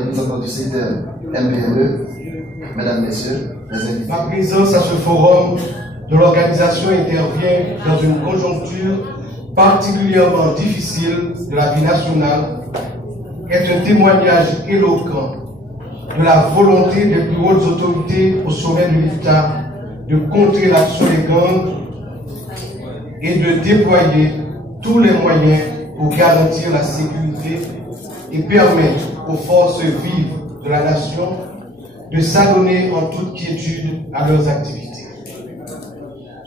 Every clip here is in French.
représentants du secteur MPME, mesdames, messieurs, les invités. Ma présence à ce forum de l'organisation intervient dans une conjoncture particulièrement difficile de la vie nationale, est un témoignage éloquent de la volonté des plus hautes autorités au sommet de l'État de contrer l'action des gangs et de déployer tous les moyens pour garantir la sécurité et permettre aux forces vives de la nation de s'adonner en toute quiétude à leurs activités.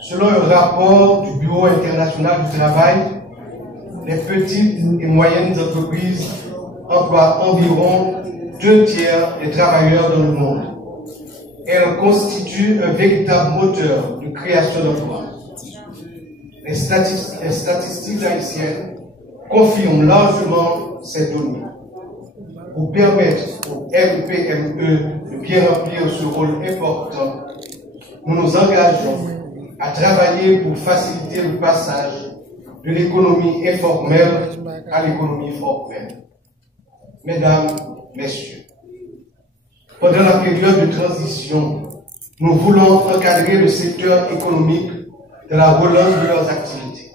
Selon un rapport du Bureau international du travail, les petites et moyennes entreprises emploient environ 2/3 des travailleurs dans le monde. Elles constituent un véritable moteur de création d'emplois. Les statistiques haïtiennes confirment largement ces données. Pour permettre au MPME de bien remplir ce rôle important, nous nous engageons à travailler pour faciliter le passage de l'économie informelle à l'économie formelle. Mesdames, Messieurs, pendant la période de transition, nous voulons encadrer le secteur économique de la relance de leurs activités.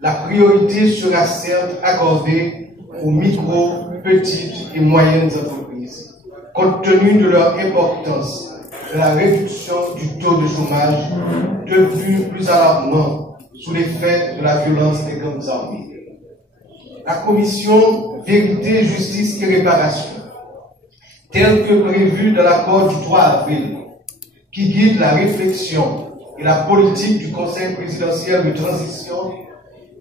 La priorité sera certes accordée aux micro, petites et moyennes entreprises, compte tenu de leur importance de la réduction du taux de chômage devenu plus alarmant sous l'effet de la violence des gangs armés. La commission Vérité, Justice et Réparation, telle que prévue dans l'accord du 3 avril, qui guide la réflexion et la politique du Conseil présidentiel de transition,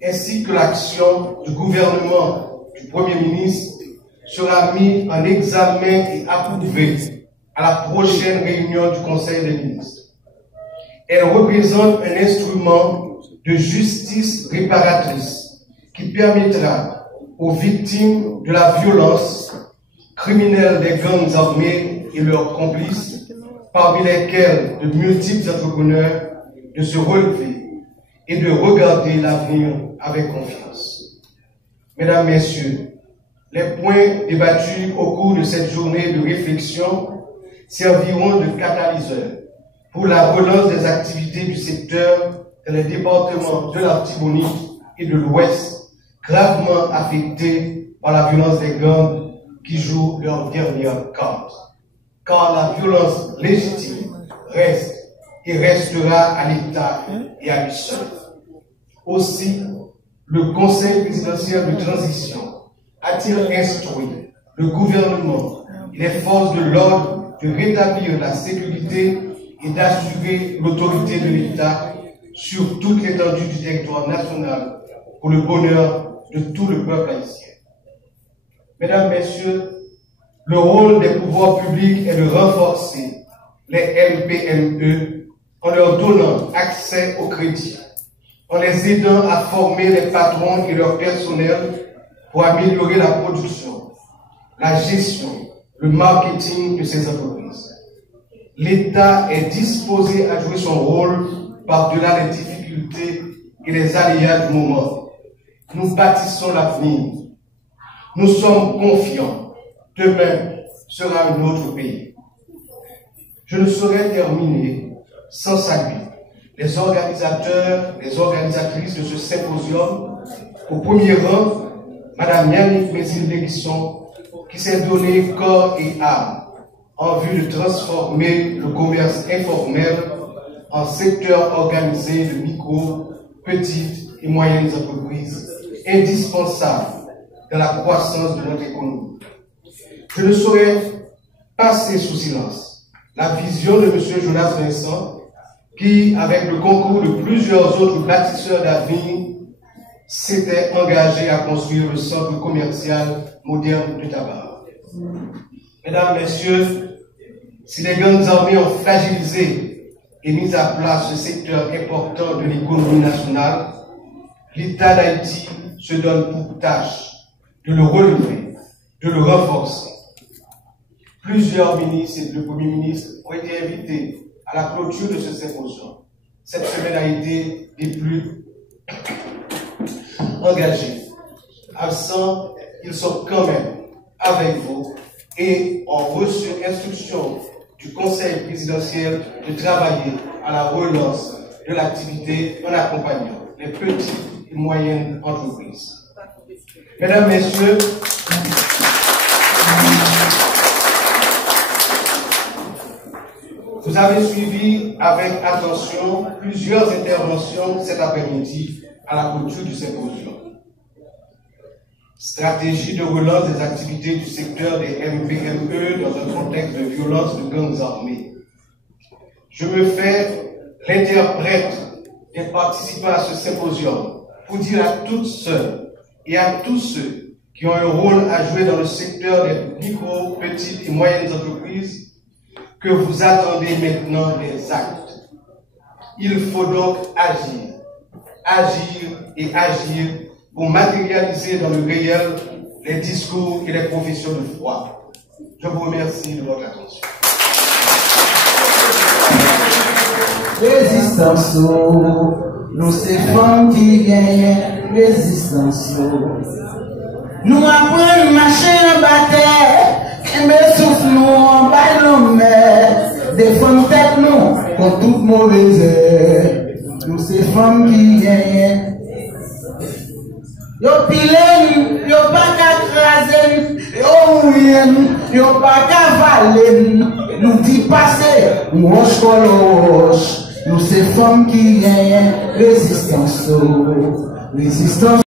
ainsi que l'action du gouvernement du Premier ministre, sera mis en examen et approuvé à la prochaine réunion du Conseil des ministres. Elle représente un instrument de justice réparatrice qui permettra aux victimes de la violence criminelle des gangs armés et leurs complices, parmi lesquels de multiples entrepreneurs, de se relever et de regarder l'avenir avec confiance. Mesdames, Messieurs, les points débattus au cours de cette journée de réflexion serviront de catalyseur pour la relance des activités du secteur dans les départements de l'Artibonite et de l'Ouest, gravement affectés par la violence des gangs qui jouent leur dernière carte. Car la violence légitime reste et restera à l'État et à lui seul. Aussi, le Conseil présidentiel de transition a-t-il instruit le gouvernement et les forces de l'ordre de rétablir la sécurité et d'assurer l'autorité de l'État sur toute l'étendue du territoire national pour le bonheur de tout le peuple haïtien. Mesdames, Messieurs, le rôle des pouvoirs publics est de renforcer les MPME en leur donnant accès au crédit, en les aidant à former les patrons et leur personnel pour améliorer la production, la gestion, le marketing de ces entreprises. L'État est disposé à jouer son rôle par-delà les difficultés et les aléas du moment. Nous bâtissons l'avenir. Nous sommes confiants. Demain sera un autre pays. Je ne saurais terminer sans saluer les organisateurs, les organisatrices de ce symposium. Au premier rang, Madame Yannick Mézil-Léguisson, qui s'est donné corps et âme en vue de transformer le commerce informel en secteur organisé de micro, petites et moyennes entreprises, indispensables dans la croissance de notre économie. Je ne saurais passer sous silence la vision de M. Jonas Vincent, qui, avec le concours de plusieurs autres bâtisseurs d'avenir, s'était engagé à construire le centre commercial moderne du tabac. Mesdames, Messieurs, si les gangs armés ont fragilisé et mis à plat ce secteur important de l'économie nationale, l'État d'Haïti se donne pour tâche de le relever, de le renforcer. Plusieurs ministres et le Premier ministre ont été invités à la clôture de ce symposium. Cette semaine a été des plus engagés. Absents, ils sont quand même avec vous et ont reçu instruction du Conseil présidentiel de travailler à la relance de l'activité en accompagnant les petites et moyennes entreprises. Mesdames, Messieurs, vous avez suivi avec attention plusieurs interventions cet après-midi à la clôture du symposium. Stratégie de relance des activités du secteur des MPME dans un contexte de violence de gangs armés. Je me fais l'interprète des participants à ce symposium pour dire à toutes celles et à tous ceux qui ont un rôle à jouer dans le secteur des micro, petites et moyennes entreprises que vous attendez maintenant des actes. Il faut donc agir, agir et agir pour matérialiser dans le réel les discours et les professions de foi. Je vous remercie de votre attention. Résistance, nous c'est femmes qui gagnent, résistance. Nous apprenons marcher en bataille, mais souffle nous en ballon, mais défendre tête nous contre toute mauvaise. Nous c'est femmes qui gagnent. Yo pilem, yo pas qu'akrasen, yo mouyen, yo pas qu'avalen. Nous dit passer, nous roche coloche. Nous c'est femmes qui gagnent, résistance, résistance.